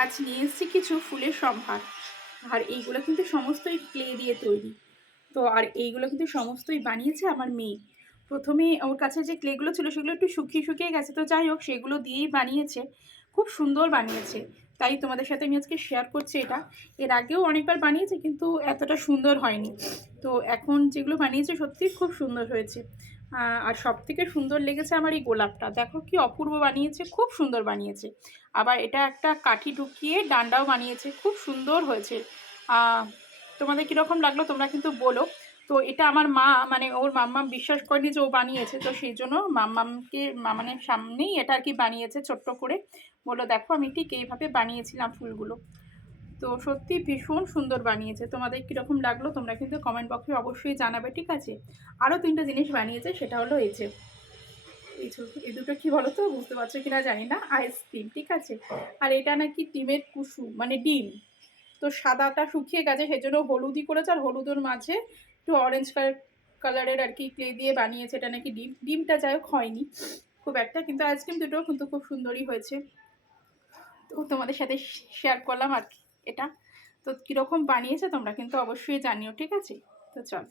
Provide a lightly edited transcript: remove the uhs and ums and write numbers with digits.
আজ নিয়ে এসেছি কিছু ফুলের সম্ভার। আর এইগুলো কিন্তু সমস্তই ক্লে দিয়ে তৈরি। তো আর এইগুলো কিন্তু সমস্তই বানিয়েছে আমার মেয়ে। প্রথমে ওর কাছে যে ক্লেগুলো ছিল সেগুলো একটু শুকিয়ে শুকিয়ে গেছে, তো যাই হোক সেগুলো দিয়েই বানিয়েছে। খুব সুন্দর বানিয়েছে, তাই তোমাদের সাথে আমি আজকে শেয়ার করছি এটা। এর আগেও অনেকবার বানিয়েছে কিন্তু এতটা সুন্দর হয়নি। তো এখন যেগুলো বানিয়েছে সত্যিই খুব সুন্দর হয়েছে। আর সব থেকে সুন্দর লেগেছে আমার এই গোলাপটা, দেখো কি অপূর্ব বানিয়েছে, খুব সুন্দর বানিয়েছে। আবার এটা একটা কাঠি ঢুকিয়ে ডান্ডাও বানিয়েছে, খুব সুন্দর হয়েছে। তোমাদের কীরকম লাগলো তোমরা কিন্তু বলো। তো এটা আমার মা, মানে ওর মাম্মাম বিশ্বাস করেনি যে ও বানিয়েছে, তো সেই জন্য মাম্মামকে মানে সামনেই এটা আর কি বানিয়েছে ছোট্ট করে। বললো দেখো আমি ঠিক এইভাবে বানিয়েছিলাম ফুলগুলো। তো সত্যি ভীষণ সুন্দর বানিয়েছে। তোমাদের কীরকম লাগলো তোমরা কিন্তু কমেন্ট বক্সে অবশ্যই জানাবে, ঠিক আছে। আরও তিনটা জিনিস বানিয়েছে, সেটা হলো এই দুটো কী বলো তো, বুঝতে পারছো কিনা জানি না, আইসক্রিম, ঠিক আছে। আর এটা নাকি ডিমের কুসুম, মানে ডিম। তো সাদাটা শুকিয়ে গেছে সেজন্য হলুদই করেছে, আর হলুদের মাঝে একটু অরেঞ্জ কালারের আর কি ক্লে দিয়ে বানিয়েছে। এটা নাকি ডিমটা যাই হোক হয়নি খুব একটা, কিন্তু আইসক্রিম দুটো কিন্তু খুব সুন্দরই হয়েছে। তো তোমাদের সাথে শেয়ার করলাম আর কি এটা। তো কীরকম বানিয়েছে তোমরা কিন্তু অবশ্যই জানিও, ঠিক আছে। তো চল।